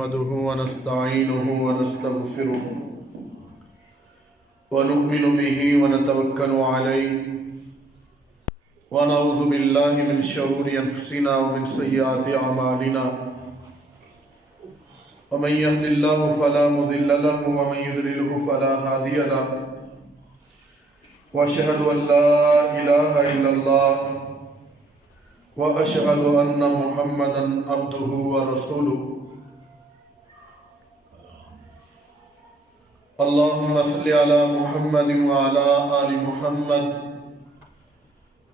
نحمده ونستعينه ونستغفره ونؤمن به ونتوكل عليه ونعوذ بالله من شرور أنفسنا ومن سيئات أعمالنا ومن يهد الله فلا مضل له ومن يضلله فلا هادي له وأشهد أن لا إله إلا الله وأشهد أن محمدًا عبده ورسوله اللهم صل على محمد وعلى آل محمد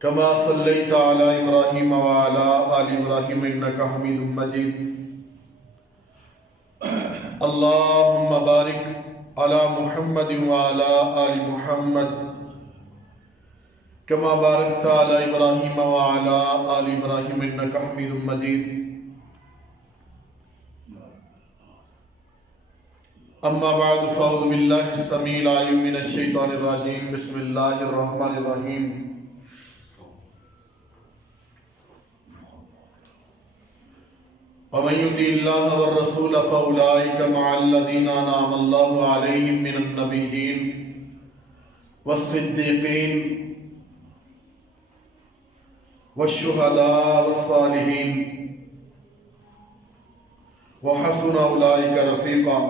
كما صليت على إبراهيم وعلى آل إبراهيم إنك حميد مجيد اللهم بارك على محمد وعلى آل محمد كما باركت على إبراهيم وعلى آل إبراهيم إنك حميد مجيد أما بعد فأعوذ بالله السميع العليم من الشيطان الرجيم بسم الله الرحمن الرحيم ومن يطع الله والرسول فأولئك مع الذين أنعم الله عليهم من النبيين والصديقين والشهداء والصالحين وحسن أولئك رفيقا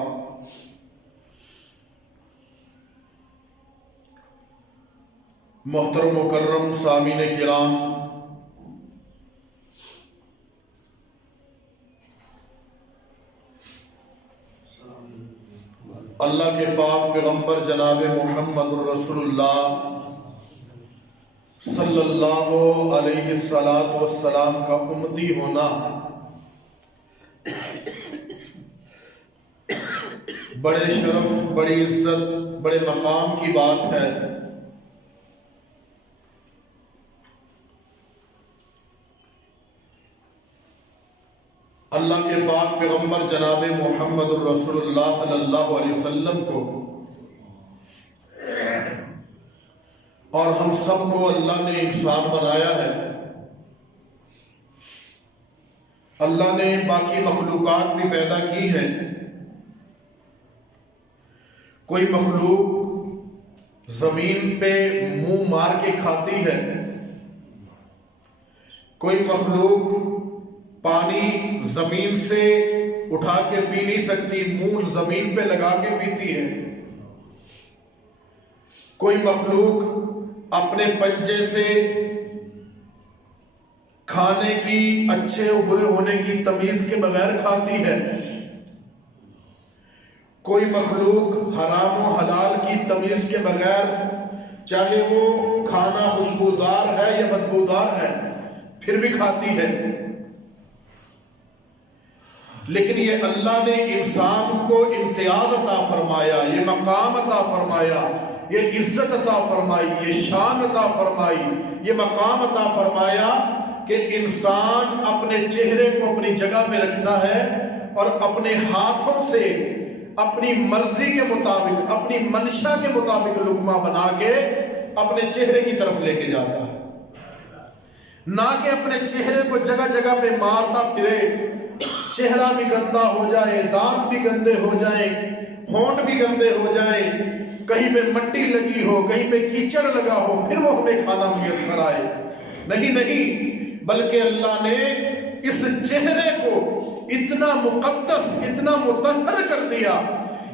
محترم مکرم سامعین کرام، اللہ کے پاک پیغمبر جناب محمد الرسول اللہ صلی اللہ علیہ وسلم کا امتی ہونا بڑے شرف، بڑی عزت، بڑے مقام کی بات ہے۔ اللہ کے پاک پیغمبر جناب محمد الرسول اللہ صلی اللہ علیہ وسلم کو اور ہم سب کو اللہ نے انسان بنایا ہے۔ اللہ نے باقی مخلوقات بھی پیدا کی ہیں۔ کوئی مخلوق زمین پہ منہ مار کے کھاتی ہے، کوئی مخلوق پانی زمین سے اٹھا کے پی نہیں سکتی، منہ زمین پہ لگا کے پیتی ہے۔ کوئی مخلوق اپنے پنجے سے کھانے کی اچھے اور برے ہونے کی تمیز کے بغیر کھاتی ہے۔ کوئی مخلوق حرام و حلال کی تمیز کے بغیر، چاہے وہ کھانا خوشبودار ہے یا بدبودار ہے، پھر بھی کھاتی ہے۔ لیکن یہ اللہ نے انسان کو امتیاز عطا فرمایا، یہ مقام عطا فرمایا، یہ عزت عطا فرمائی، یہ شان عطا فرمائی، یہ مقام عطا فرمایا کہ انسان اپنے چہرے کو اپنی جگہ پہ رکھتا ہے اور اپنے ہاتھوں سے اپنی مرضی کے مطابق، اپنی منشا کے مطابق لقمہ بنا کے اپنے چہرے کی طرف لے کے جاتا ہے، نہ کہ اپنے چہرے کو جگہ جگہ پہ مارتا پھرے، چہرہ بھی گندا ہو جائے، دانت بھی گندے ہو جائیں، ہونٹ بھی گندے ہو جائیں، کہیں پہ مٹی لگی ہو، کہیں پہ کیچڑ لگا ہو، پھر وہ ہمیں کھانا میسر آئے۔ نہیں، بلکہ اللہ نے اس چہرے کو اتنا مقدس، اتنا مطہر کر دیا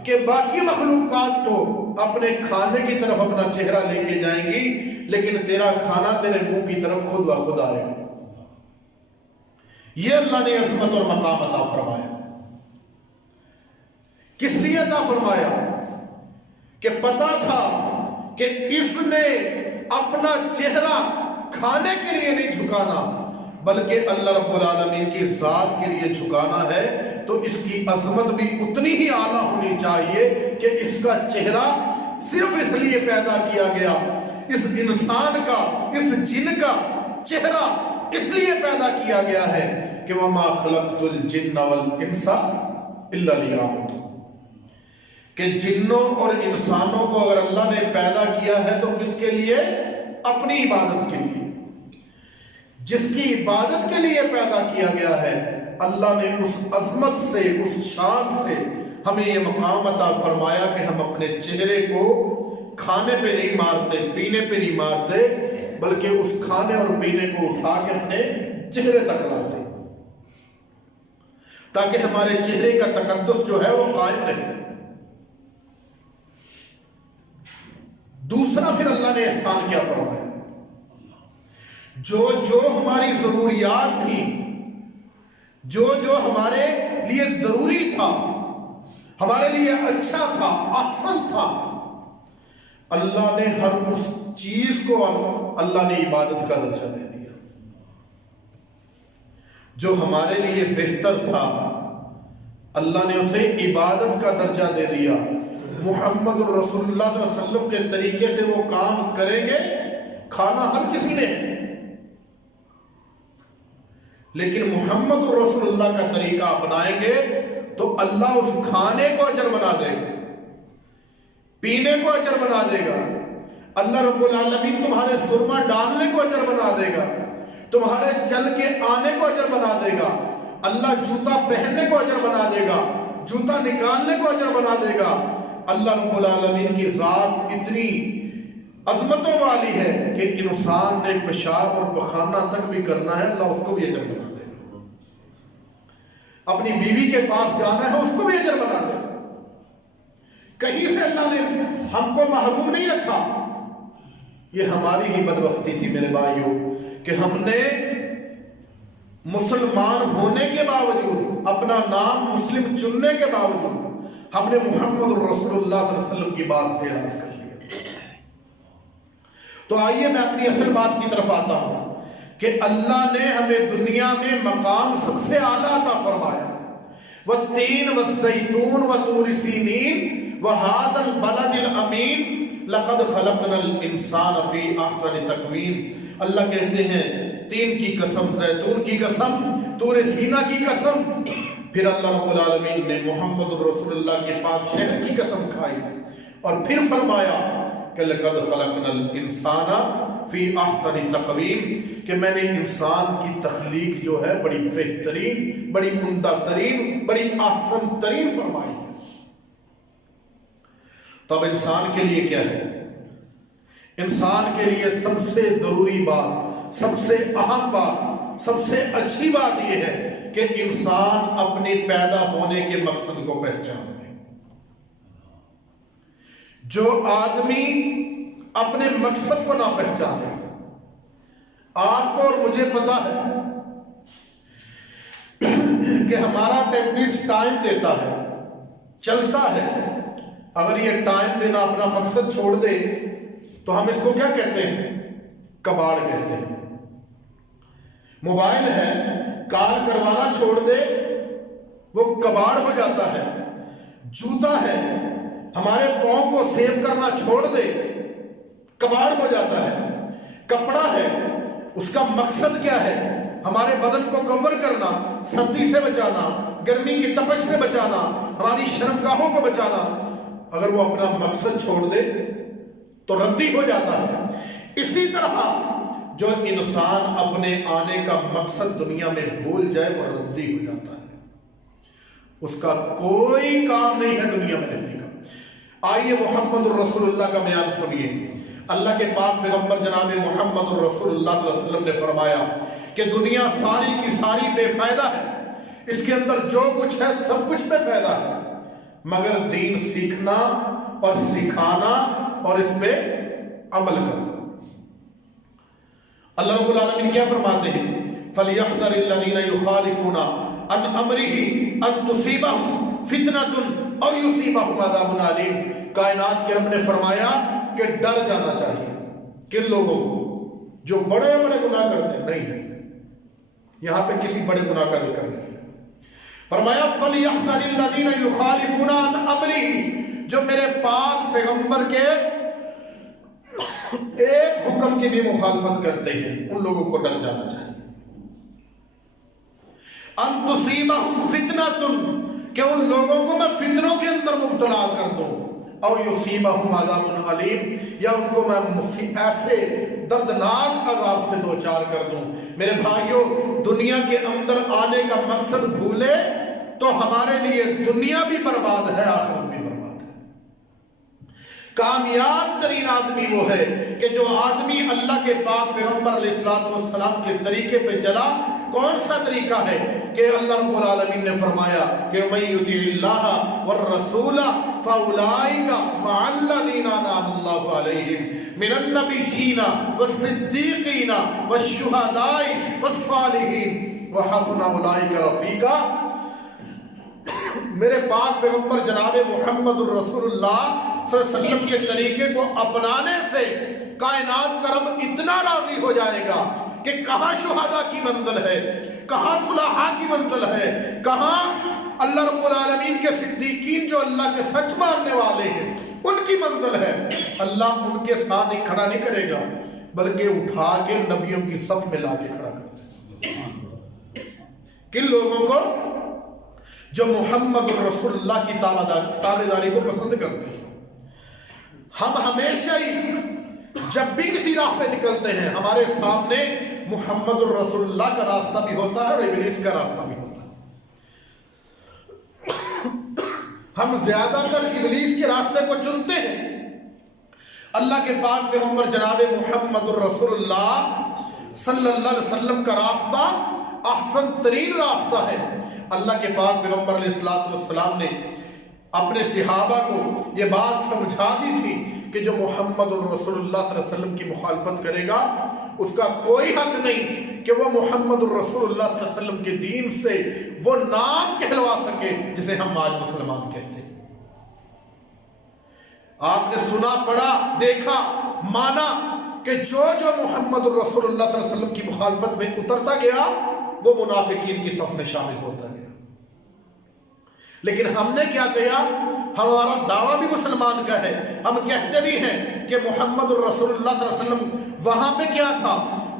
کہ باقی مخلوقات تو اپنے کھانے کی طرف اپنا چہرہ لے کے جائیں گی، لیکن تیرا کھانا تیرے منہ کی طرف خود بخود آئے گا۔ یہ اللہ نے عظمت اور مقام عطا فرمایا۔ کس لیے عطا فرمایا؟ کہ پتا تھا کہ اس نے اپنا چہرہ کھانے کے لیے نہیں جھکانا، بلکہ اللہ رب العالمین کی ذات کے لیے جھکانا ہے، تو اس کی عظمت بھی اتنی ہی اعلیٰ ہونی چاہیے کہ اس کا چہرہ صرف اس لیے پیدا کیا گیا، اس انسان کا، اس جن کا چہرہ اس لیے پیدا کیا گیا ہے کہ وَمَا خَلَقْتُ الْجِنَّ وَالْإِنسَ إِلَّا لِيَعْبُدُونِ، کہ جنوں اور انسانوں کو اگر اللہ نے پیدا کیا ہے تو کس کے لیے؟ اپنی عبادت کے لیے۔ جس کی عبادت کے لیے پیدا کیا گیا ہے اللہ نے اس عظمت سے، اس شان سے ہمیں یہ مقام عطا فرمایا کہ ہم اپنے چہرے کو کھانے پہ نہیں مارتے، پینے پہ نہیں مارتے، بلکہ اس کھانے اور پینے کو اٹھا کے اپنے چہرے تک لاتے، تاکہ ہمارے چہرے کا تقدس جو ہے وہ قائم رہے۔ دوسرا پھر اللہ نے احسان کیا فرمایا، جو ہماری ضروریات تھی، جو ہمارے لیے ضروری تھا، ہمارے لیے اچھا تھا، احسن تھا، اللہ نے ہر اس چیز کو اللہ نے عبادت کا درجہ دے دیا۔ جو ہمارے لیے بہتر تھا اللہ نے اسے عبادت کا درجہ دے دیا۔ محمد الرسول اللہ صلی اللہ علیہ وسلم کے طریقے سے وہ کام کریں گے، کھانا ہر کسی نے، لیکن محمد الرسول اللہ کا طریقہ اپنائیں گے تو اللہ اس کھانے کو اجر بنا دے گا، پینے کو اجر بنا دے گا، اللہ رب العالمین تمہارے سرما ڈالنے کو اجر بنا دے گا، تمہارے چل کے آنے کو اجر بنا دے گا، اللہ جوتا پہننے کو اجر بنا دے گا، جوتا نکالنے کو اجر بنا دے گا۔ اللہ رب العالمین کی ذات اتنی عظمتوں والی ہے کہ انسان نے پیشاب اور پخانہ تک بھی کرنا ہے، اللہ اس کو بھی اجر بنا دے گا۔ اپنی بیوی کے پاس جانا ہے، اس کو بھی اجر بنا دے گا۔ کہیں سے اللہ نے ہم کو محروم نہیں رکھا۔ یہ ہماری ہی بدبختی تھی میرے بھائیوں کہ ہم نے مسلمان ہونے کے باوجود، اپنا نام مسلم چننے کے باوجود، ہم نے محمد الرسول اللہ صلی اللہ علیہ وسلم کی بات سے اعراض کر لیا۔ تو آئیے میں اپنی اصل بات کی طرف آتا ہوں کہ اللہ نے ہمیں دنیا میں مقام سب سے اعلیٰ عطا فرمایا۔ وَالتِّينِ وَالزَّيْتُونِ وَطُورِ سِينِينَ وَهَذَا الْبَلَدِ الْأَمِينِ لَقَدْ خَلَقْنَا الْإِنسَانَ فِي أَحْسَنِ تَقْوِيمٍ۔ اللہ کہتے ہیں تین کی قسم، زیتون کی قسم، طور سینا کی قسم، پھر اللہ رب العالمین نے محمد رسول اللہ کے پاک شہر کی قسم کھائی اور پھر فرمایا کہ لَقَدْ خَلَقْنَا الْإِنسَانَ فِي أَحْسَنِ تَقْوِيمٍ، کہ میں نے انسان کی تخلیق جو ہے بڑی بہترین، بڑی عمدہ ترین، بڑی احسن ترین فرمائی ہے۔ تو اب انسان کے لیے کیا ہے؟ انسان کے لیے سب سے ضروری بات، سب سے اہم بات، سب سے اچھی بات یہ ہے کہ انسان اپنی پیدا ہونے کے مقصد کو پہچان لے۔ جو آدمی اپنے مقصد کو نہ پہچانے، آپ کو اور مجھے پتا ہے کہ ہمارا ٹیمپس ٹائم دیتا ہے، چلتا ہے، اگر یہ ٹائم دینا اپنا مقصد چھوڑ دے تو ہم اس کو کیا کہتے ہیں؟ کباڑ کہتے ہیں۔ موبائل ہے، کال کروانا چھوڑ دے وہ کباڑ ہو جاتا ہے۔ جوتا ہے، ہمارے پاؤں کو سیو کرنا چھوڑ دے کباڑ ہو جاتا ہے۔ کپڑا ہے، اس کا مقصد کیا ہے؟ ہمارے بدن کو کور کرنا، سردی سے بچانا، گرمی کی تپش سے بچانا، ہماری شرمگاہوں کو بچانا۔ اگر وہ اپنا مقصد چھوڑ دے تو ردی ہو جاتا ہے۔ اسی طرح جو انسان اپنے آنے کا مقصد دنیا میں بھول جائے وہ ردی ہو جاتا ہے، اس کا کوئی کام نہیں ہے دنیا میں رہنے کا۔ آئیے محمد الرسول اللہ کا بیان سنیے۔ اللہ کے پاک پیغمبر جناب محمد الرسول اللہ صلی اللہ علیہ وسلم نے فرمایا کہ دنیا ساری کی ساری بے فائدہ ہے، اس کے اندر جو کچھ ہے سب کچھ بے فائدہ ہے، مگر دین سیکھنا اور سکھانا اور اس پہ عمل کرنا۔ اللہ رب العالمین کیا فرماتے ہیں؟ فَلْيَحْذَرِ الَّذِينَ يُخَالِفُونَ عَنْ أَمْرِهِ أَن تُصِيبَهُمْ فِتْنَةٌ أَوْ يُصِيبَهُمْ عَذَابٌ أَلِيمٌ۔ کائنات کے رب نے فرمایا کہ ڈر جانا چاہیے کن لوگوں کو؟ جو بڑے بڑے گناہ کرتے ہیں۔ نہیں، یہاں پہ کسی بڑے گناہ کا ذکر نہیں ہے۔ فرمایا فَلْيَحْذَرِ الَّذِينَ يُخَالِفُونَ عَنْ أَمْرِهِ، جو میرے پاک پیغمبر کے ایک حکم کی بھی مخالفت کرتے ہیں، ان لوگوں کو ڈر جانا چاہیے۔ ان تصیبہم فتنۃ، کہ ان لوگوں کو میں فتنوں کے اندر مبتلا کر دوں۔ او یصیبہم عذاب علیم، یا ان کو میں ایسے دردناک عذاب سے دوچار کر دوں۔ میرے بھائیوں، دنیا کے اندر آنے کا مقصد بھولے تو ہمارے لیے دنیا بھی برباد ہے، آخرت بھی برباد ہے۔ کامیاب ترین آدمی وہ ہے کہ جو آدمی اللہ کے پاک پیغمبر علیہ السلام کے طریقے پہ چلا۔ کون سا طریقہ ہے کہ اللہ رب العالمین نے فرمایا کہ مَن یُطِعِ اللَّهَ وَالرَّسُولَ فَأُولَٰئِکَ مَعَ الَّذِینَ أَنْعَمَ اللَّهُ عَلَیْہِم مِنَ النَّبِیِّینَ وَالصِّدِّیقِینَ وَالشُّہَدَاءِ وَالصَّالِحِینَ وَحَسُنَ أُولَٰئِکَ رَفِیقًا۔ میرے پاک پیغمبر جناب محمد الرسول اللہ صلی اللہ علیہ وسلم کے طریقے کو اپنانے سے کائنات کا رب اتنا راضی ہو جائے گا کہ کہاں شہداء کی منزل ہے، کہاں صلحاء کی منزل ہے، کہاں اللہ رب العالمین کے صدیقین جو اللہ کے سچ ماننے والے ہیں ان کی منزل ہے۔ اللہ ان کے ساتھ ہی کھڑا نہیں کرے گا بلکہ اٹھا کے نبیوں کی صف میں لا کے کھڑا کرے گا۔ کن لوگوں کو؟ جو محمد رسول اللہ کی تابعداری کو پسند کرتے ہیں۔ ہم ہمیشہ ہی جب بھی کسی راہ پہ نکلتے ہیں ہمارے سامنے محمد الرسول اللہ کا راستہ بھی ہوتا ہے اور ابلیس کا راستہ بھی ہوتا ہے۔ ہم زیادہ تر ابلیس کے راستے کو چنتے ہیں۔ اللہ کے پاک پیغمبر جناب محمد الرسول اللہ صلی اللہ علیہ وسلم کا راستہ احسن ترین راستہ ہے۔ اللہ کے پاک پیغمبر علیہ السلام نے اپنے صحابہ کو یہ بات سمجھا دی تھی کہ جو محمد الرسول اللہ صلی اللہ علیہ وسلم کی مخالفت کرے گا اس کا کوئی حق نہیں کہ وہ محمد الرسول اللہ صلی اللہ علیہ وسلم کے دین سے وہ نام کہلوا سکے جسے ہم آج مسلمان کہتے ہیں۔ آپ نے سنا، پڑھا، دیکھا، مانا کہ جو محمد الرسول اللہ صلی اللہ علیہ وسلم کی مخالفت میں اترتا گیا وہ منافقین کی صف میں شامل ہوتا گیا۔ لیکن ہم نے کیا کیا؟ ہمارا دعویٰ بھی مسلمان کا ہے، ہم کہتے بھی ہیں کہ محمد الرسول اللہ صلی اللہ علیہ وسلم وہاں پہ کیا تھا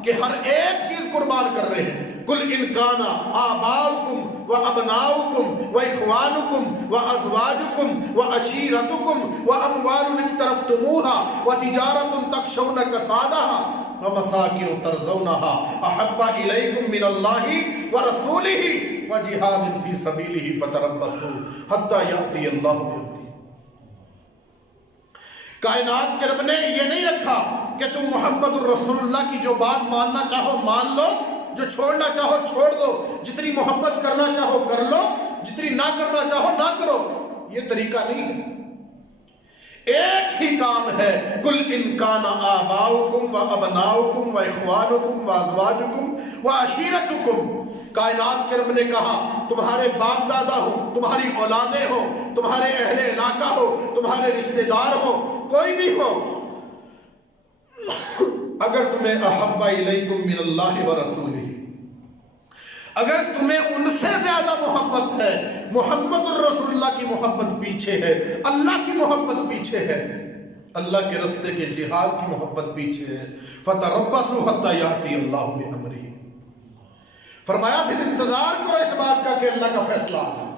کہ ہر ایک چیز قربان کر رہے ہیں۔ کل ان کان آباؤکم و ابناؤکم و اخوانکم و ازواجکم و عشیرتکم و اموال اقترفتموها و تجارت تخشون کسادها ومساکن ترضونها احب الیکم من اللہ ورسولہ وجہاد فی سبیلہ فتربصوا حتی یأتی اللہ بامرہ۔ کائنات کے رب نے یہ نہیں رکھا کہ تم محمد الرسول اللہ کی جو بات ماننا چاہو مان لو، جو چھوڑنا چاہو چھوڑ دو، جتنی محبت کرنا چاہو کر لو، جتنی نہ کرنا چاہو نہ کرو۔ یہ طریقہ نہیں ہے۔ ایک ہی کام ہے، کل ان کان آباؤکم و ابناؤکم و اخوانکم و ازواجکم و عشیرتکم۔ کائنات کے رب نے کہا تمہارے باپ دادا ہو، تمہاری اولادیں ہو، تمہارے اہل علاقہ ہو، تمہارے رشتہ دار ہو، کوئی بھی ہو، اگر تمہیں احب الیکم من اللہ ورسولہ، اگر تمہیں ان سے زیادہ محبت ہے، محمد الرسول اللہ کی محبت پیچھے ہے، اللہ کی محبت پیچھے ہے، اللہ کے راستے کے جہاد کی محبت پیچھے ہے، فتربصوا حتی یأتی اللہ بامرہ۔ فرمایا پھر انتظار کرو اس بات کا کہ اللہ کا فیصلہ آ جائے۔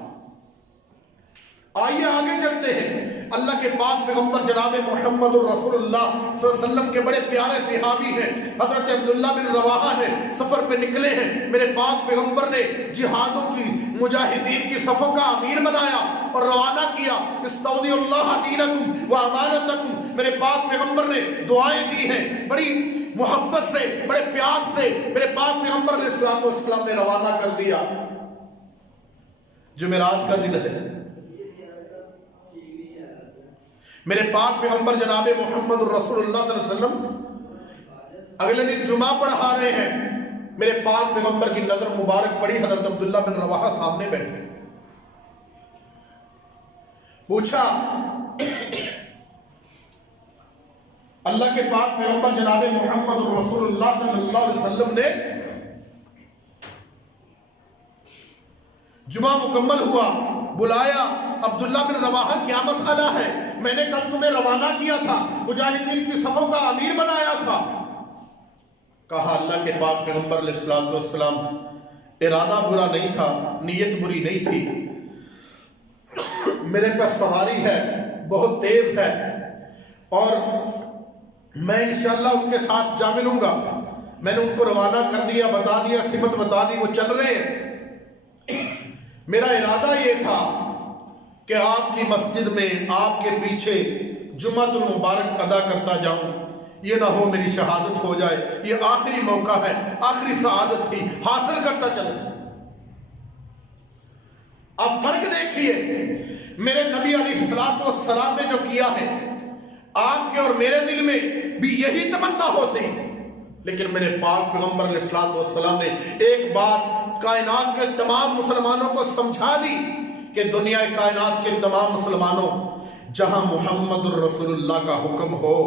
آئیے آگے چلتے ہیں۔ اللہ کے پاک پیغمبر جناب محمد الرسول اللہ صلی اللہ علیہ وسلم کے بڑے پیارے صحابی ہیں، حضرت عبداللہ بن رواحہ ہیں، سفر پہ نکلے ہیں۔ میرے پاک پیغمبر نے جہادوں کی مجاہدین کی صفوں کا امیر بنایا اور روانہ کیا۔ استودع اللہ دینکم و امانتکم، میرے پاک پیغمبر نے دعائیں دی ہیں، بڑی محبت سے، بڑے پیار سے میرے پاک پیغمبر علیہ السلام نے روانہ کر دیا۔ جمعرات کا دن ہے، میرے پاک پیغمبر جناب محمد الرسول اللہ صلی اللہ علیہ وسلم اگلے دن جمعہ پڑھا رہے ہیں۔ میرے پاک پیغمبر کی نظر مبارک پڑی، حضرت عبداللہ بن رواحہ سامنے بیٹھے، پوچھا اللہ کے پاک پیغمبر جناب محمد الرسول اللہ صلی اللہ علیہ وسلم نے جمعہ مکمل ہوا، بلایا، عبداللہ بن رواحہ کیا مسئلہ ہے؟ میں نے کل تمہیں روانہ کیا تھا، مجاہدین کی صفوں کا امیر بنایا تھا۔ کہا اللہ کے پاک پیغمبر علیہ السلام ارادہ برا نہیں تھا، نیت بری نہیں تھی، میرے پاس سواری ہے، بہت تیز ہے، اور میں انشاءاللہ ان کے ساتھ جا ملوں گا. میں نے ان کو روانہ کر دیا، بتا دیا، سمت بتا دی، وہ چل رہے ہیں. میرا ارادہ یہ تھا کہ آپ کی مسجد میں آپ کے پیچھے جمعۃ المبارک ادا کرتا جاؤں. یہ نہ ہو میری شہادت ہو جائے. یہ آخری موقع ہے، آخری سعادت تھی، حاصل کرتا چلوں. اب فرق دیکھیے، میرے نبی علیہ السلام نے جو کیا ہے، آپ کے اور میرے دل میں بھی یہی تمنا ہوتی، لیکن میرے پاک پیغمبر علیہ السلام نے ایک بات کائنات کے تمام مسلمانوں کو سمجھا دی کہ دنیا کائنات کے تمام مسلمانوں، جہاں محمد الرسول اللہ کا حکم ہو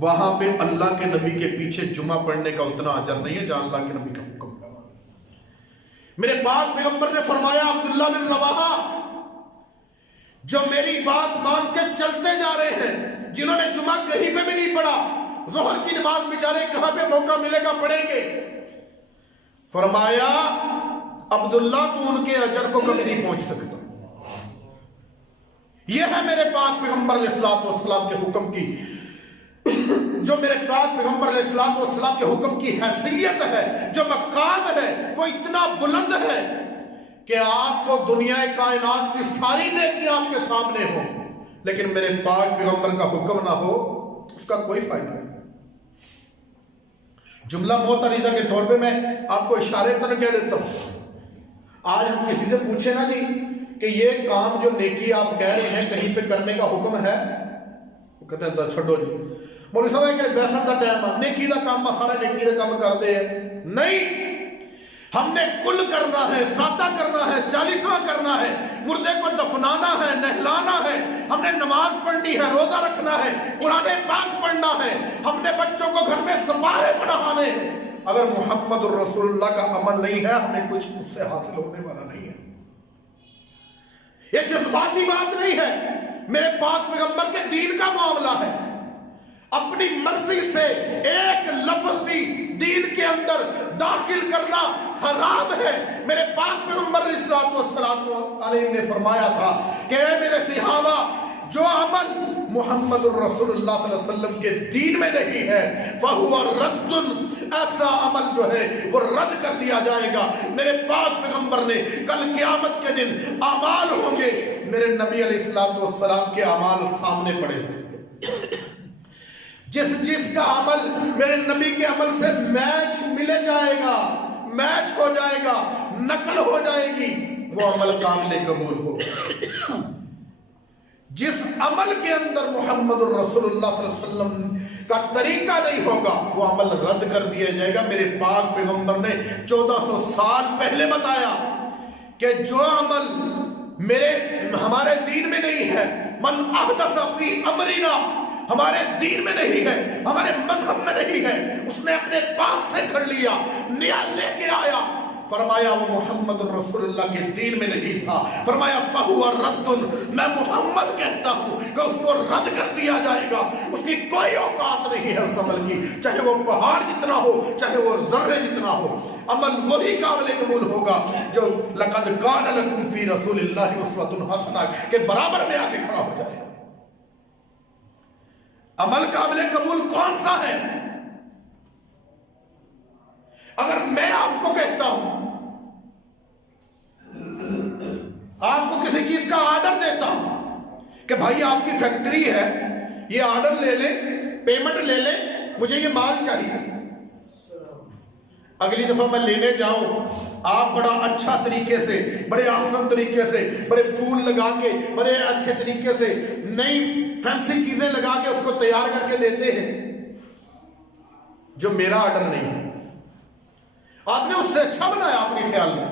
وہاں پہ اللہ کے نبی کے پیچھے جمعہ پڑھنے کا اتنا اجر نہیں ہے جہاں اللہ کے نبی کا حکم ہے. میرے پاک پیغمبر نے فرمایا، عبداللہ بن رواحہ جو میری بات مان کے چلتے جا رہے ہیں، جنہوں نے جمعہ کہیں پہ بھی نہیں پڑھا، ظہر کی نماز بیچارے کہاں پہ موقع ملے گا پڑھیں گے. فرمایا عبداللہ تو ان کے اجر کو کبھی نہیں پہنچ سکتا. یہ ہے میرے پاک پیغمبر علیہ السلام کے حکم کی، جو میرے پاک پیغمبر علیہ السلام کے حکم کی حیثیت ہے، جو مقام ہے، وہ اتنا بلند ہے کہ آپ کو دنیا کائنات کی ساری نیکیاں آپ کے سامنے ہوں، لیکن میرے پاک پیغمبر کا حکم نہ ہو اس کا کوئی فائدہ نہیں. جملہ معترضہ کے طور پہ میں آپ کو اشارے پر کہہ دیتا ہوں. آج ہم کسی سے پوچھیں نا جی کہ یہ کام جو نیکی آپ کہہ رہے ہیں کہیں پہ کرنے کا حکم ہے، وہ کہتے ہیں چھڑو جی مولوی صاحب ہے کہ بیسن کا ٹائم ہے، نیکی کا کام سارے نیکی کا کام کرتے ہیں. نہیں، ہم نے کل کرنا ہے، سادہ کرنا ہے، 40واں کرنا ہے، مردے کو دفنانا ہے، نہلانا ہے، ہم نے نماز پڑھنی ہے، روزہ رکھنا ہے، قرآن پاک پڑھنا ہے، ہم نے بچوں کو گھر میں سپاہے پڑھانے ہیں. اگر محمد الرسول اللہ کا عمل نہیں ہے، ہمیں کچھ اس سے حاصل ہونے والا نہیں ہے. یہ جذباتی بات نہیں ہے، میرے پاک پیغمبر کے دین کا معاملہ ہے. اپنی مرضی سے ایک لفظ بھی دین کے اندر داخل کرنا حرام ہے. میرے پاک پیغمبر علیہ نے فرمایا تھا کہ اے میرے صحابہ، جو عمل محمد الرسول اللہ صلی اللہ علیہ وسلم کے دین میں نہیں ہے فَهُوَ رَدٌ، ایسا عمل جو ہے وہ رد کر دیا جائے گا. میرے پاک پیغمبر نے کل قیامت کے دن اعمال ہوں گے، میرے نبی علیہ السلام کے اعمال سامنے پڑے تھے. جس کا عمل میرے نبی کے عمل سے میچ ملے جائے گا، میچ ہو جائے گا، نقل ہو جائے گی، وہ عمل قابل قبول ہوگا. جس عمل کے اندر محمد الرسول اللہ صلی اللہ علیہ وسلم کا طریقہ نہیں ہوگا وہ عمل رد کر دیا جائے گا. میرے پاک پیغمبر نے 1400 سال پہلے بتایا کہ جو عمل ہمارے دین میں نہیں ہے، من احدث فی امرنا، ہمارے دین میں نہیں ہے، ہمارے مذہب میں نہیں ہے، اس نے اپنے پاس سے کر لیا، نیا لے کے آیا. فرمایا وہ محمد الرسول اللہ کے دین میں نہیں تھا. فرمایا فَهُوَ رَدٌ، میں محمد کہتا ہوں کہ اس کو رد کر دیا جائے گا. اس کی کوئی اوقات نہیں ہے اس عمل کی، چاہے وہ پہاڑ جتنا ہو، چاہے وہ ذرے جتنا ہو. عمل وہی قابل قبول ہوگا جو لَقَدْ كَانَ لَكُمْ فِي رَسُولِ اللَّهِ أُسْوَةٌ حَسَنَةٌ کے برابر میں آ کے کھڑا ہو جائے گا. عمل قابل قبول کون سا ہے؟ اگر میں آپ کو کہتا ہوں، آپ کو کسی چیز کا آرڈر دیتا ہوں کہ بھائی آپ کی فیکٹری ہے، یہ آرڈر لے لیں، پیمنٹ لے لیں، مجھے یہ مال چاہیے. اگلی دفعہ میں لینے جاؤں، آپ بڑا اچھا طریقے سے، بڑے آسان طریقے سے، بڑے پھول لگا کے، بڑے اچھے طریقے سے، نئی فینسی چیزیں لگا کے اس کو تیار کر کے دیتے ہیں، جو میرا آرڈر نہیں ہے. آپ نے اس سے اچھا بنایا اپنے خیال میں،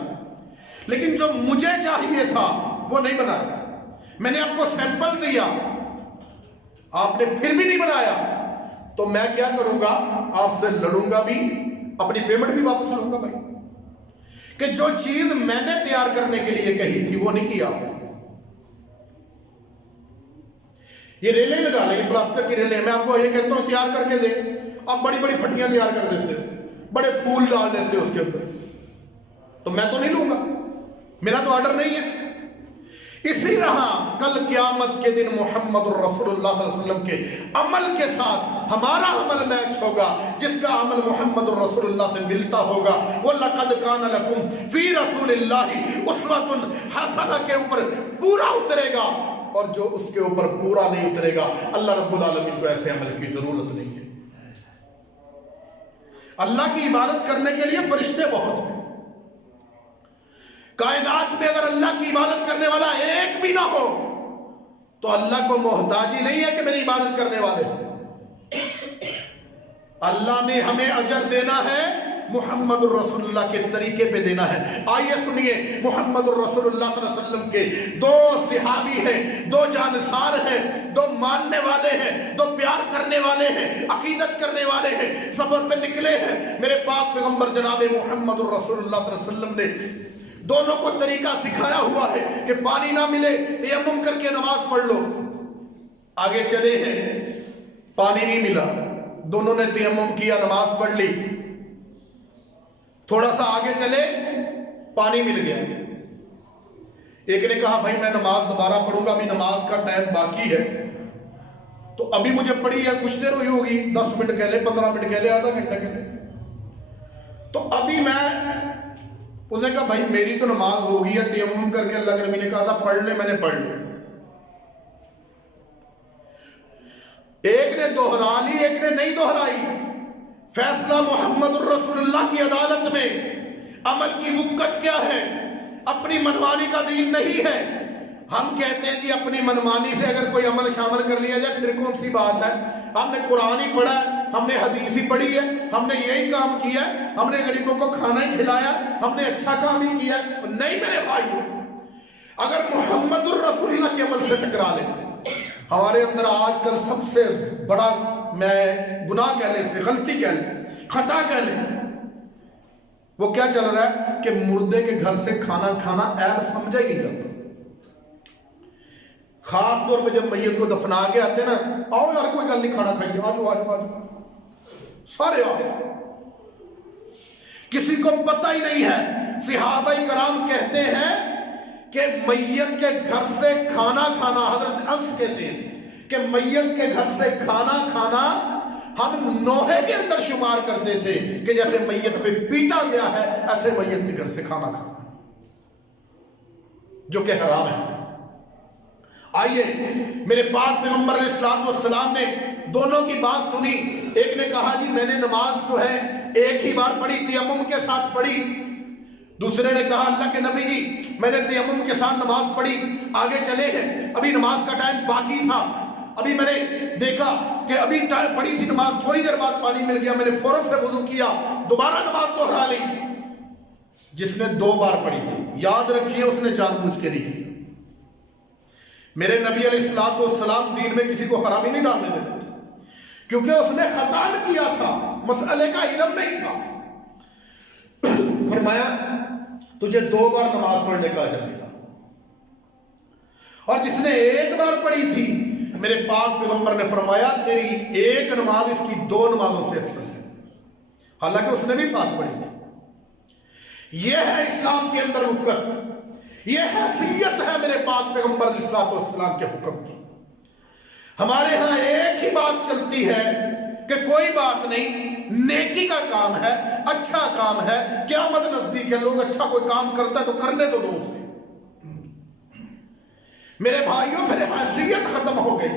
لیکن جو مجھے چاہیے تھا وہ نہیں بنایا. میں نے آپ کو سیمپل دیا، آپ نے پھر بھی نہیں بنایا، تو میں کیا کروں گا؟ آپ سے لڑوں گا بھی، اپنی پیمنٹ بھی واپس لوں گا. بھائی کہ جو چیز میں نے تیار کرنے کے لیے کہی تھی وہ نہیں کیا. یہ ریلیں لگا لیں، یہ پلاسٹک کی ریلیں، میں آپ کو یہ کہتا ہوں تیار کر کے دیں، آپ بڑی بڑی پھٹیاں تیار کر دیتے ہو، بڑے پھول ڈال دیتے ہو اس کے اندر، تو میں تو نہیں لوں گا، میرا تو آرڈر نہیں ہے. اسی طرح کل قیامت کے دن محمد الرسول اللہ صلی اللہ علیہ وسلم کے عمل کے ساتھ ہمارا عمل میچ ہوگا، جس کا عمل محمد الرسول اللہ سے ملتا ہوگا۔ وَلَقَدْ كَانَ لَكُمْ فِي رَسُولِ اللَّهِ أُسْوَةٌ حَسَنَةٌ کے اوپر پورا اترے گا، اور جو اس کے اوپر پورا نہیں اترے گا اللہ رب العالمین کو ایسے عمل کی ضرورت نہیں ہے۔ اللہ کی عبادت کرنے کے لیے فرشتے بہت ہیں، کائنات میں اگر اللہ کی عبادت کرنے والا ایک بھی نہ ہو تو اللہ کو محتاجی نہیں ہے کہ میری عبادت کرنے والے۔ اللہ نے ہمیں اجر دینا ہے محمد الرسول اللہ کے طریقے پہ دینا ہے۔ آئیے سنیے، محمد الرسول اللہ صلی اللہ علیہ وسلم کے دو صحابی ہیں، دو جانثار ہیں، دو ماننے والے ہیں، دو پیار کرنے والے ہیں، عقیدت کرنے والے ہیں، سفر پہ نکلے ہیں۔ میرے پاک پیغمبر جناب محمد الرسول اللہ صلی اللہ علیہ وسلم نے دونوں کو طریقہ سکھایا ہوا ہے کہ پانی نہ ملے تیمم کر کے نماز پڑھ لو۔ آگے چلے ہیں، پانی نہیں ملا، دونوں نے تیمم کیا، نماز پڑھ لی۔ تھوڑا سا آگے چلے، پانی مل گیا۔ ایک نے کہا بھائی میں نماز دوبارہ پڑھوں گا، ابھی نماز کا ٹائم باقی ہے، تو ابھی مجھے پڑھی ہے، کچھ دیر ہوئی ہوگی، 10 منٹ کہہ لے، 15 منٹ کہہ لے، آدھا گھنٹہ کہہ لے، تو ابھی میں انہوں نے کہا بھائی میری تو نماز ہو گئی ہے، تیمم کر کے اللہ کے نبی نے کہا تھا پڑھ لے، میں نے پڑھ لی۔ ایک نے دوہرا لی، ایک نے نہیں دوہرائی۔ فیصلہ محمد الرسول اللہ کی عدالت میں۔ عمل کی وقت کیا ہے؟ اپنی منمانی کا دین نہیں ہے۔ ہم کہتے ہیں جی اپنی منمانی سے اگر کوئی عمل شامل کر لیا جائے پھر کون سی بات ہے؟ ہم نے قرآن ہی پڑھا ہے، ہم نے حدیث ہی پڑھی ہے، ہم نے یہی کام کیا ہے، ہم نے غریبوں کو کھانا ہی کھلایا، ہم نے اچھا کام ہی کیا ہے۔ نہیں میرے بھائیو، اگر محمد الرسول اللہ کے عمل سے ٹکرا لیں، ہمارے اندر آج کل سب سے بڑا میں گناہ کہہ لیں سے غلطی کہہ لیں، خطا کہہ لیں، وہ کیا چل رہا ہے کہ مردے کے گھر سے کھانا کھانا عیب سمجھا ہی نہیں جاتا۔ خاص طور پہ جب میت کو دفنا کے آتے نا، آؤ یار کوئی گل نہیں، کھانا کھائیے، آجو آجو آجو، سارے آؤ۔ کسی کو پتہ ہی نہیں ہے۔ صحابہ کرام کہتے ہیں کہ میت کے گھر سے کھانا کھانا، حضرت انس کہتے ہیں کہ میت کے گھر سے کھانا کھانا ہم نوحے کے اندر شمار کرتے تھے کہ جیسے میت پہ پیٹا گیا ہے ایسے میت کے گھر سے کھانا کھانا، جو کہ حرام ہے۔ آئیے میرے پاک پیغمبر علیہ السلام نے دونوں کی بات سنی۔ ایک نے کہا جی میں نے نماز جو ہے ایک ہی بار پڑھی، تیمم کے ساتھ پڑھی۔ دوسرے نے کہا اللہ کے نبی جی میں نے تیمم کے ساتھ نماز پڑھی، آگے چلے ہیں، ابھی نماز کا ٹائم باقی تھا، ابھی میں نے دیکھا کہ ابھی پڑھی تھی نماز، تھوڑی دیر بعد پانی مل گیا، میں نے فوراً سے وضو کیا، دوبارہ نماز دوہرا لی۔ جس نے 2 بار پڑھی تھی، یاد رکھیے اس نے جان بوجھ کے نہیں کی۔ میرے نبی علیہ السلام دین میں کسی کو حرامی نہیں ڈالنے دیتے تھے، کیونکہ اس نے خطا کیا تھا، مسئلے کا علم نہیں تھا۔ فرمایا تجھے 2 بار نماز پڑھنے کا اجر ملا، اور جس نے 1 بار پڑھی تھی میرے پاک پیغمبر نے فرمایا تیری 1 نماز اس کی 2 نمازوں سے افضل ہے، حالانکہ اس نے بھی 7 پڑھی تھی۔ یہ ہے اسلام کے اندر رکن، یہ حیثیت ہے میرے پاک پیغمبر علیہ السلام کے حکم کی۔ ہمارے ہاں ایک ہی بات چلتی ہے کہ کوئی بات نہیں، نیکی کا کام ہے، اچھا کام ہے، قیامت نزدیک ہے، لوگ اچھا کوئی کام کرتا ہے تو کرنے تو دو اسے۔ میرے بھائیوں پھر حیثیت ختم ہو گئی،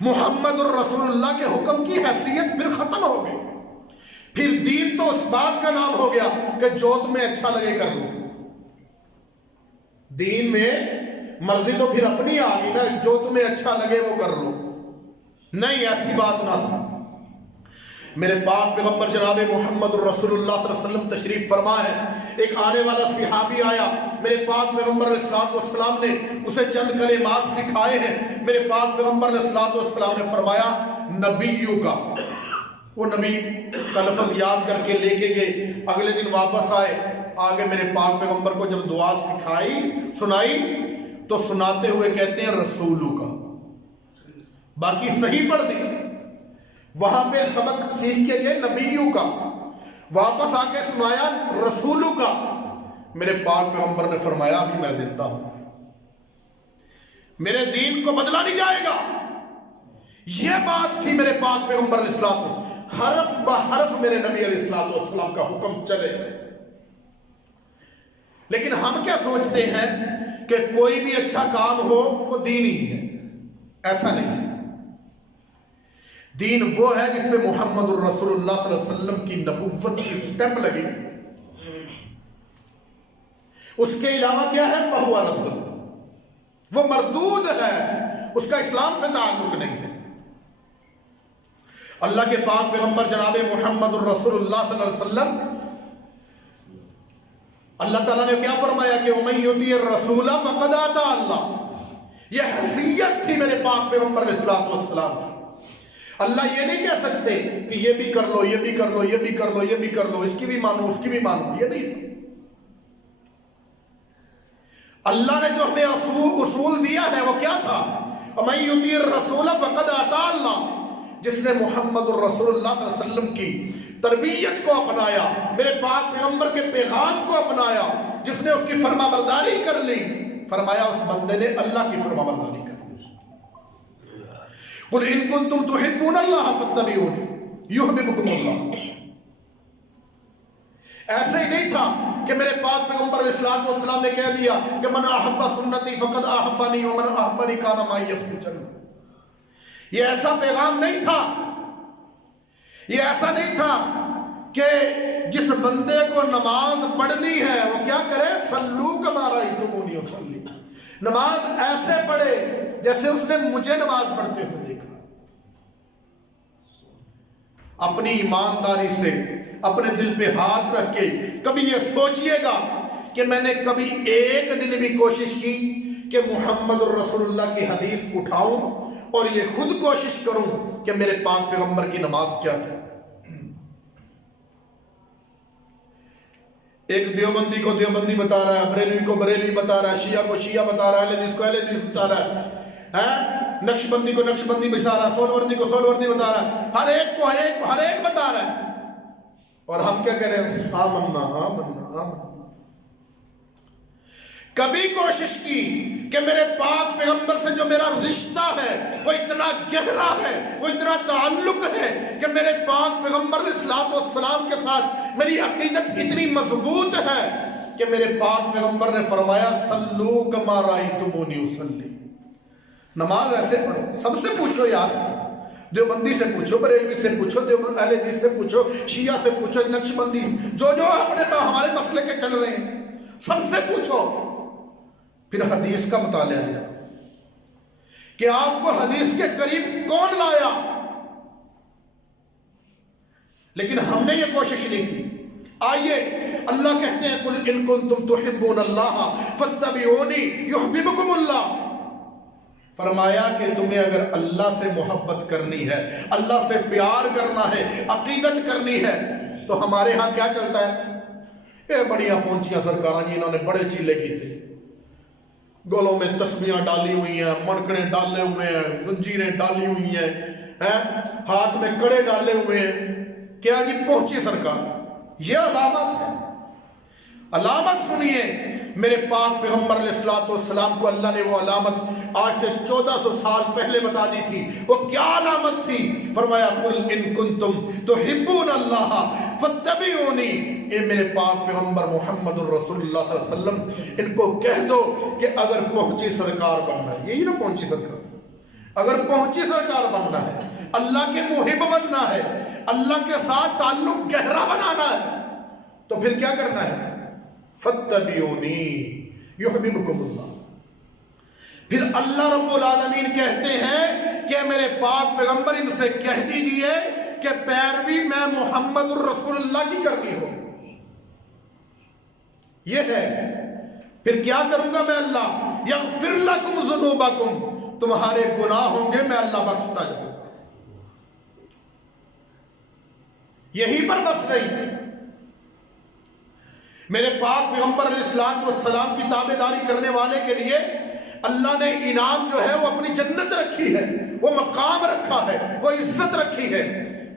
محمد الرسول اللہ کے حکم کی حیثیت پھر ختم ہو گئی۔ پھر دین تو اس بات کا نام ہو گیا کہ جو تمہیں اچھا لگے کر لو۔ دین میں مرضی تو پھر اپنی آ گئی نا، جو تمہیں اچھا لگے وہ کر لو، نہیں ایسی بات نہ تھا۔ میرے پاک پیغمبر جناب محمد الرسول اللہ صلی اللہ علیہ وسلم تشریف فرما ہے، ایک آنے والا صحابی آیا، میرے پاک پیغمبر علیہ السلام نے اسے چند کلمات سکھائے ہیں۔ میرے پاک پیغمبر علیہ السلام نے فرمایا نبیوں کا، وہ نبی کا لفظ یاد کر کے لے کے گئے، اگلے دن واپس آئے، آگے میرے پاک پیغمبر کو جب دعا سنائی تو سناتے ہوئے کہتے ہیں رسولوں کا، باقی صحیح پڑھ دی، وہاں پہ سبق سیکھ کے گئے نبیوں کا، واپس آ کے سنایا رسولوں کا۔ میرے پاک پیغمبر نے فرمایا ابھی میں زندہ ہوں، میرے دین کو بدلا نہیں جائے گا. یہ بات تھی میرے پاک پیغمبر علیہ السلام، حرف بحرف میرے نبی علیہ السلام کا حکم چلے. لیکن ہم کیا سوچتے ہیں کہ کوئی بھی اچھا کام ہو وہ دین ہی ہے. ایسا نہیں ہے. دین وہ ہے جس میں محمد الرسول اللہ صلی اللہ علیہ وسلم کی نبوت کی سٹیمپ لگی ہوئی ہے. اس کے علاوہ کیا ہے؟ فہو رد، وہ مردود ہے، اس کا اسلام سے تعلق نہیں ہے. اللہ کے پاک پیغمبر جناب محمد الرسول اللہ صلی اللہ علیہ وسلم، اللہ تعالیٰ نے کیا فرمایا کہ وَمَن يُطِعِ الرَّسُولَ فَقَدْ أَطَاعَ اللَّهَ. یہ حیثیت تھی میرے پاک پیغمبر علیہ السلام کی. اللہ یہ نہیں کہہ سکتے کہ یہ بھی کر لو، یہ بھی کر لو، یہ بھی کر لو، یہ بھی کر لو، اس کی بھی مانو، اس کی بھی مانو. یہ نہیں تھا. اللہ نے جو ہمیں اصول دیا ہے وہ کیا تھا؟ وَمَن يُطِعِ الرَّسُولَ فَقَدْ أَطَاعَ اللَّهَ. جس نے محمد الرسول اللہ صلی اللہ علیہ وسلم کی تربیت کو اپنایا، میرے پاک پیغمبر کے پیغام کو اپنایا، جس نے اس کی فرما برداری کر لی، فرمایا اس بندے نے اللہ کی فرما برداری کر لی. قُلْ إِن كُنتُمْ تُحِبُّونَ اللَّهَ فَاتَّبِعُونِي يُحْبِبْكُمُ اللَّهُ. ایسے ہی نہیں تھا کہ میرے پاک پیغمبر علیہ السلام نے کہہ دیا کہ من احب سنتی فقد احبنی ومن احبنی کان معی فی الجنہ. یہ ایسا پیغام نہیں تھا. یہ ایسا نہیں تھا کہ جس بندے کو نماز پڑھنی ہے وہ کیا کرے؟ صلو کما رأیتمونی اصلی. نماز ایسے پڑھے جیسے اس نے مجھے نماز پڑھتے ہوئے دیکھا. اپنی ایمانداری سے اپنے دل پہ ہاتھ رکھ کے کبھی یہ سوچئے گا کہ میں نے کبھی ایک دن بھی کوشش کی کہ محمد الرسول اللہ کی حدیث اٹھاؤں اور یہ خود کوشش کروں کہ میرے پاک پیغمبر کی نماز کیا تھی. ایک دیوبندی کو دیوبندی بتا رہا ہے، بریلوی کو بریلوی بتا رہا ہے، شیعہ کو شیعہ بتا رہا ہے، اہل حدیث کو اہل حدیث بتا رہا ہے، نقش بندی کو نقش بندی بتا رہا ہے، سول وردی کو سول وردی بتا رہا ہے. ہر ایک کو ہر ایک بتا رہا ہے. اور ہم کیا کریں؟ آمنا آمنا آمنا. کبھی کوشش کی کہ میرے پاک پیغمبر سے جو میرا رشتہ ہے وہ اتنا گہرا ہے، وہ اتنا تعلق ہے کہ میرے پاک پیغمبر علیہ السلام کے ساتھ میری عقیدت اتنی مضبوط ہے کہ میرے پاک پیغمبر نے فرمایا صلو کما رأیتمونی اصلی. نماز ایسے پڑھو. سب سے پوچھو یار، دیوبندی سے پوچھو، بریلوی سے پوچھو، اہل حدیث سے پوچھو، شیعہ سے پوچھو، نقش بندی، جو اپنے ہمارے مسئلے کے چل رہے ہیں، سب سے پوچھو. پھر حدیث کا مطالعہ کیا کہ آپ کو حدیث کے قریب کون لایا. لیکن ہم نے یہ کوشش نہیں کی. آئیے اللہ کہتے ہیں قُلْ إِن كُنتُمْ تُحِبُّونَ اللَّهَ فَاتَّبِعُونِي يُحْبِبْكُمُ اللَّهُ. فرمایا کہ تمہیں اگر اللہ سے محبت کرنی ہے، اللہ سے پیار کرنا ہے، عقیدت کرنی ہے، تو ہمارے ہاں کیا چلتا ہے؟ یہ بڑیاں پونچیاں سرکاراں جی، انہوں نے بڑے چیلے کی تھے، گولوں میں تسبیحاں ڈالی ہوئی ہیں، منکڑے ڈالے ہوئے ہیں، زنجیریں ڈالی ہوئی ہیں، ہاتھ میں کڑے ڈالے ہوئے ہیں. کیا جی؟ پہنچی سرکار. یہ علامت ہے. علامت سنیے، میرے پاک پیغمبر علیہ السلام کو اللہ نے وہ علامت آج سے 1400 سال پہلے بتا دی تھی. وہ کیا علامت تھی؟ فرمایا قُلْ إِن كُنتُمْ تُحِبُّونَ اللَّهَ فَاتَّبِعُونِي. اے میرے پاک پیغمبر محمد الرسول اللہ صلی اللہ علیہ وسلم، ان کو کہہ دو کہ اگر پہنچی سرکار بننا ہے، یہی نا پہنچی سرکار، اگر پہنچی سرکار بننا ہے، اللہ کے محب بننا ہے، اللہ کے ساتھ تعلق گہرا بنانا ہے، تو پھر کیا کرنا ہے؟ فَاتَّبِعُونِي يُحْبِبْكُمُ اللَّهُ. پھر اللہ رب العالمین کہتے ہیں کہ میرے پاک پیغمبر ان سے کہہ دیجئے کہ پیروی میں محمد الرسول اللہ کی کرنی ہوگی. یہ ہے. پھر کیا کروں گا میں؟ اللہ یغفر لکم ذنوبکم، تمہارے گناہ ہوں گے، میں اللہ بخشتا جاؤں گا. یہی پر بس نہیں. میرے پاک پیغمبر علیہ السلام کی تابعداری کرنے والے کے لیے اللہ نے انعام جو ہے وہ اپنی جنت رکھی ہے، وہ مقام رکھا ہے، وہ عزت رکھی ہے.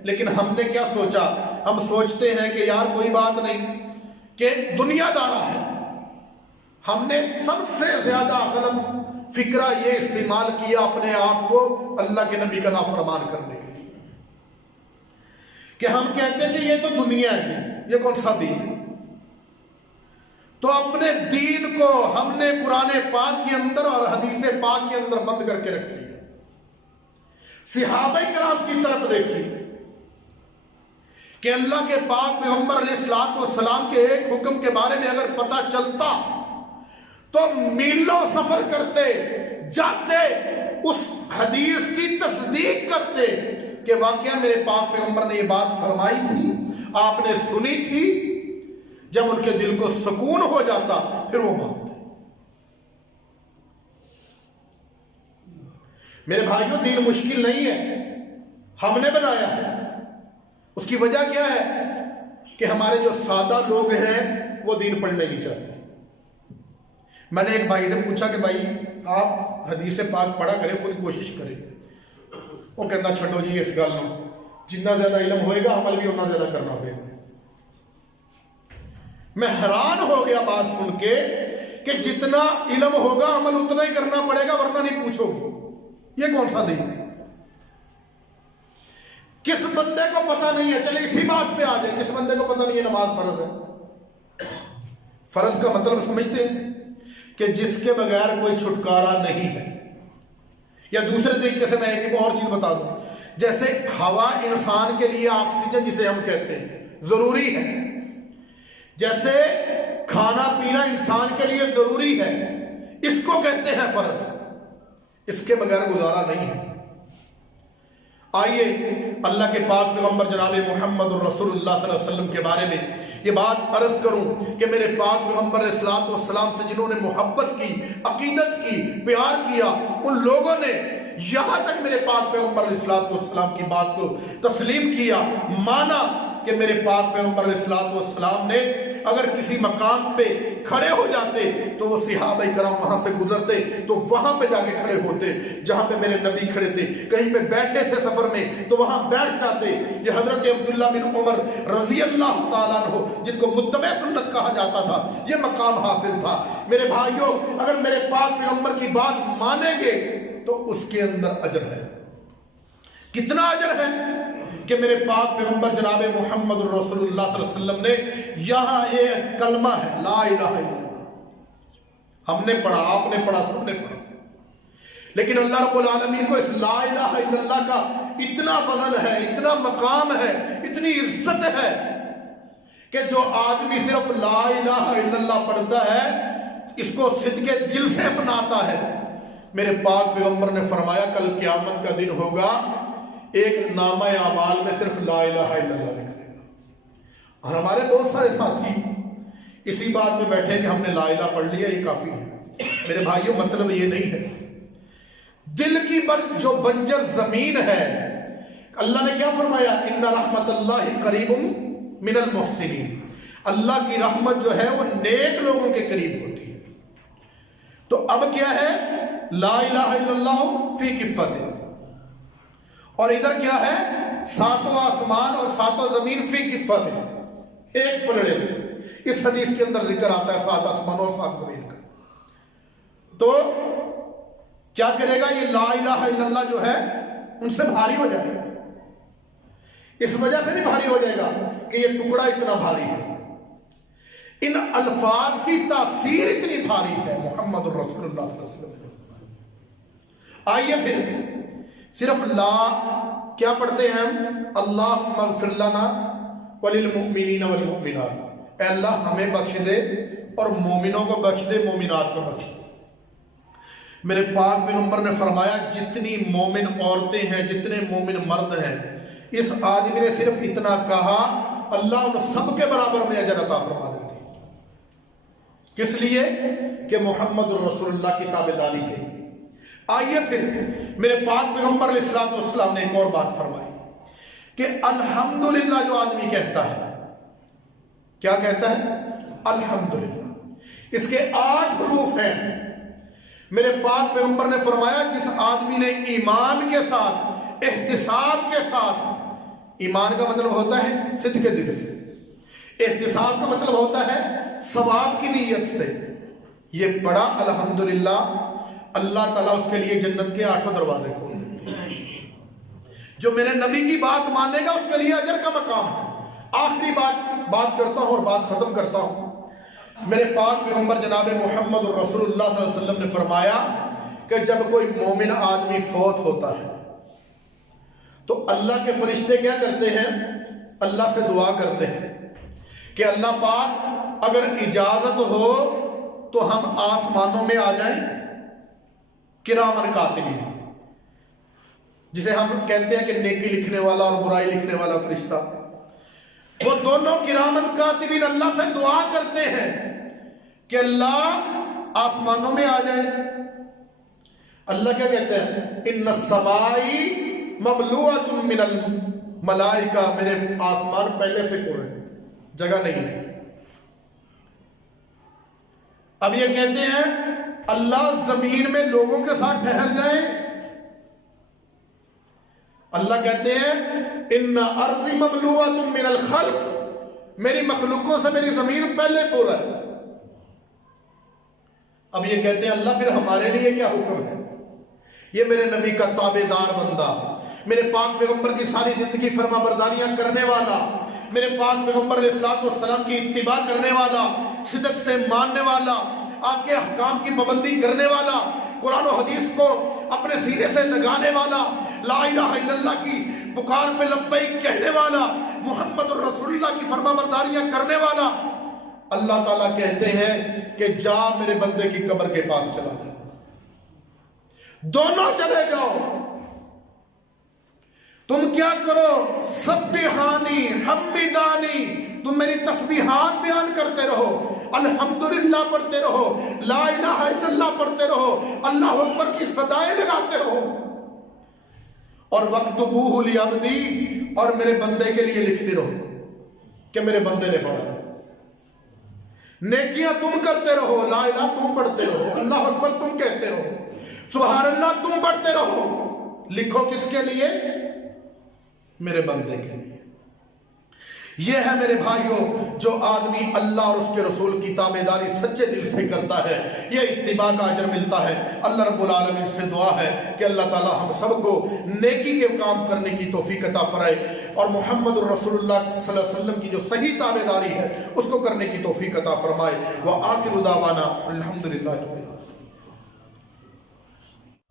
لیکن ہم نے کیا سوچا؟ ہم سوچتے ہیں کہ یار کوئی بات نہیں، کہ دنیا دارا ہے. ہم نے سب سے زیادہ غلط فکرہ یہ استعمال کیا اپنے آپ کو اللہ کے نبی کا نافرمان کرنے کے لیے کہ ہم کہتے ہیں کہ یہ تو دنیا ہے جی، یہ کون سا دین ہے؟ تو اپنے دین کو ہم نے قرآن پاک کے اندر اور حدیث پاک کے اندر بند کر کے رکھ لیا۔ صحابہ کرام کی طرف دیکھیے کہ اللہ کے پاک پیغمبر علیہ الصلوۃ والسلام کے ایک حکم کے بارے میں اگر پتہ چلتا تو میلوں سفر کرتے، جاتے، اس حدیث کی تصدیق کرتے کہ واقعہ میرے پاک پیغمبر نے یہ بات فرمائی تھی، آپ نے سنی تھی۔ جب ان کے دل کو سکون ہو جاتا پھر وہ مانتے۔ میرے بھائیوں، دین مشکل نہیں ہے، ہم نے بنایا ہے۔ اس کی وجہ کیا ہے کہ ہمارے جو سادہ لوگ ہیں وہ دین پڑھنے نہیں چاہتے۔ میں نے ایک بھائی سے پوچھا کہ بھائی آپ حدیث پاک پڑھا کریں، خود کوشش کریں۔ وہ کہنا چھڈو جی اس گل نو، جتنا زیادہ علم ہوئے گا عمل بھی اتنا زیادہ کرنا پڑے گا۔ میں حیران ہو گیا بات سن کے کہ جتنا علم ہوگا عمل اتنا ہی کرنا پڑے گا، ورنہ نہیں پوچھو گے۔ یہ کون سا دین ہے؟ کس بندے کو پتہ نہیں ہے، چلے اسی بات پہ آ جائے، کس بندے کو پتہ نہیں ہے نماز فرض ہے؟ فرض کا مطلب سمجھتے ہیں کہ جس کے بغیر کوئی چھٹکارا نہیں ہے۔ یا دوسرے طریقے سے میں ایک اور چیز بتا دوں، جیسے ہوا انسان کے لیے آکسیجن جسے ہم کہتے ہیں ضروری ہے، جیسے کھانا پینا انسان کے لیے ضروری ہے، اس کو کہتے ہیں فرض، اس کے بغیر گزارا نہیں ہے۔ آئیے اللہ کے پاک پیغمبر جناب محمد الرسول اللہ صلی اللہ علیہ وسلم کے بارے میں یہ بات عرض کروں کہ میرے پاک پیغمبر علیہ الصلوۃ والسلام سے جنہوں نے محبت کی، عقیدت کی، پیار کیا، ان لوگوں نے یہاں تک میرے پاک پیغمبر علیہ الصلوۃ والسلام کی بات کو تسلیم کیا، مانا کہ میرے پاک پیغمبر علیہ الصلوۃ والسلام نے اگر کسی مقام پہ کھڑے ہو جاتے تو وہ صحابہ کرام وہاں سے گزرتے تو وہاں پہ جا کے کھڑے ہوتے جہاں پہ میرے نبی کھڑے تھے۔ کہیں پہ بیٹھے تھے سفر میں تو وہاں بیٹھ جاتے۔ یہ حضرت عبداللہ بن عمر رضی اللہ تعالیٰ عنہ جن کو متبع سنت کہا جاتا تھا، یہ مقام حاصل تھا۔ میرے بھائیوں، اگر میرے پاک پیغمبر کی بات مانیں گے تو اس کے اندر اجر ہے۔ کتنا اجر ہے کہ میرے پاک پیغمبر جناب محمد الرسول اللہ صلی اللہ علیہ وسلم نے یہاں ایک کلمہ ہے لا الہ الا اللہ، ہم نے پڑھا، آپ نے پڑھا، سب نے پڑھا، لیکن اللہ رب العالمین کو اس لا الہ الا اللہ کا اتنا وزن ہے، اتنا مقام ہے، اتنی عزت ہے کہ جو آدمی صرف لا الہ الا اللہ پڑھتا ہے، اس کو صدق دل سے اپناتا ہے، میرے پاک پیغمبر نے فرمایا کل قیامت کا دن ہوگا، ایک نامہ اعمال میں صرف لا الہ الا اللہ لکھ دے گا۔ اور ہمارے بہت سارے ساتھی اسی بات میں بیٹھے کہ ہم نے لا الہ پڑھ لیا، یہ کافی ہے۔ میرے بھائیوں، مطلب یہ نہیں ہے۔ دل کی جو بنجر زمین ہے، اللہ نے کیا فرمایا؟ ان رحمت اللہ قریب من المحسنین، اللہ کی رحمت جو ہے وہ نیک لوگوں کے قریب ہوتی ہے۔ تو اب کیا ہے؟ لا الہ الا اللہ فی کفت، اور ادھر کیا ہے؟ ساتوں آسمان اور ساتوں زمین فی کفت، ایک پلڑے میں۔ اس حدیث کے اندر ذکر آتا ہے 7 آسمان اور 7 زمین کا۔ تو کیا کرے گا یہ لا الہ الا اللہ جو ہے ان سے بھاری ہو جائے گا۔ اس وجہ سے نہیں بھاری ہو جائے گا کہ یہ ٹکڑا اتنا بھاری ہے، ان الفاظ کی تاثیر اتنی بھاری ہے۔ محمد الرسول اللہ صلی اللہ علیہ وسلم۔ آئیے پھر صرف لا کیا پڑھتے ہیں ہم؟ اللہم اغفر لنا وللمؤمنین والمؤمنات، اے اللہ ہمیں بخش دے اور مومنوں کو بخش دے، مومنات کو بخش دے۔ میرے پاک پیغمبر نے فرمایا جتنی مومن عورتیں ہیں، جتنے مومن مرد ہیں، اس آدمی نے صرف اتنا کہا، اللہ ان سب کے برابر میں اجر عطا فرما دیتے۔ کس لیے؟ کہ محمد الرسول اللہ کی تابعداری کے لیے۔ آئیے پھر میرے پاک پیغمبر علیہ الصلوۃ والسلام نے ایک اور بات فرمائی کہ الحمدللہ جو آدمی کہتا ہے، کیا کہتا ہے؟ الحمدللہ۔ اس کے 8 حروف ہیں۔ میرے پاک پیغمبر نے فرمایا جس آدمی نے ایمان کے ساتھ، احتساب کے ساتھ، ایمان کا مطلب ہوتا ہے صدق دل سے، احتساب کا مطلب ہوتا ہے ثواب کی نیت سے، یہ پڑھا الحمدللہ، اللہ تعالیٰ اس کے لیے جنت کے 8 دروازے کھول دیتے ہیں۔ جو میرے نبی کی بات مانے گا اس کے لیے اجر کا مقام ہے۔ آخری بات کرتا ہوں اور بات ختم کرتا ہوں۔ میرے پاک پیغمبر جناب محمد رسول اللہ صلی اللہ علیہ وسلم نے فرمایا کہ جب کوئی مومن آدمی فوت ہوتا ہے تو اللہ کے فرشتے کیا کرتے ہیں؟ اللہ سے دعا کرتے ہیں کہ اللہ پاک اگر اجازت ہو تو ہم آسمانوں میں آ جائیں، کرامن کاتبین، جسے ہم کہتے ہیں کہ نیکی لکھنے والا اور برائی لکھنے والا فرشتہ، وہ دونوں کرامن کاتبین اللہ سے دعا کرتے ہیں کہ اللہ آسمانوں میں آ جائے۔ اللہ کیا کہتے ہیں؟ ان السماء مملوءۃ من الملائکہ، میرے آسمان پہلے سے پورے، جگہ نہیں ہے۔ اب یہ کہتے ہیں اللہ زمین میں لوگوں کے ساتھ ٹھہر جائیں، اللہ کہتے ہیں ان ارضی مملوءۃ من الخلق، میری مخلوقوں سے میری زمین پہلے پورا ہے۔ اب یہ کہتے ہیں اللہ پھر ہمارے لیے کیا حکم ہے؟ یہ میرے نبی کا تابع دار بندہ، میرے پاک پیغمبر کی ساری زندگی فرما برداریاں کرنے والا، میرے پاک پیغمبر علیہ الصلوۃ والسلام کی اتباع کرنے والا، صدق سے ماننے والا، آپ کے احکام کی پابندی کرنے والا، قرآن و حدیث کو اپنے سینے سے لگانے والا، لا الہ الا اللہ کی پکار پہ لبیک کہنے والا، محمد الرسول اللہ کی فرما برداریاں کرنے والا، اللہ تعالیٰ کہتے ہیں کہ جا میرے بندے کی قبر کے پاس چلا جا، دونوں چلے جاؤ، تم کیا کرو؟ سبحانی حمدانی، تم میری تسبیحات بیان کرتے رہو، الحمدللہ پڑھتے رہو، لا الہ الا اللہ پڑھتے رہو، اللہ اکبر کی صدائیں لگاتے رہو، اور وَاكْتُبُوهُ لِعَبْدِي، اور میرے بندے کے لیے لکھتے رہو کہ میرے بندے نے پڑھا۔ نیکیاں تم کرتے رہو، لا الہ تم پڑھتے رہو، اللہ اکبر تم کہتے رہو، سبحان اللہ تم پڑھتے رہو، لکھو کس کے لیے؟ میرے بندے کے لیے۔ یہ ہے میرے بھائیوں جو آدمی اللہ اور اس کے رسول کی تابعداری سچے دل سے کرتا ہے، یہ اتباع کا اجر ملتا ہے۔ اللہ رب العالمین سے دعا ہے کہ اللہ تعالی ہم سب کو نیکی کے کام کرنے کی توفیق عطا فرمائے، اور محمد الرسول اللہ صلی اللہ علیہ وسلم کی جو صحیح تابعداری ہے اس کو کرنے کی توفیق عطا فرمائے۔ وآخر دعوانا الحمدللہ رب العالمین۔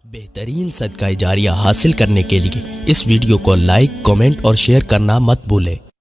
بہترین صدقہ جاریہ حاصل کرنے کے لیے اس ویڈیو کو لائک، کمنٹ اور شیئر کرنا مت بھولیں۔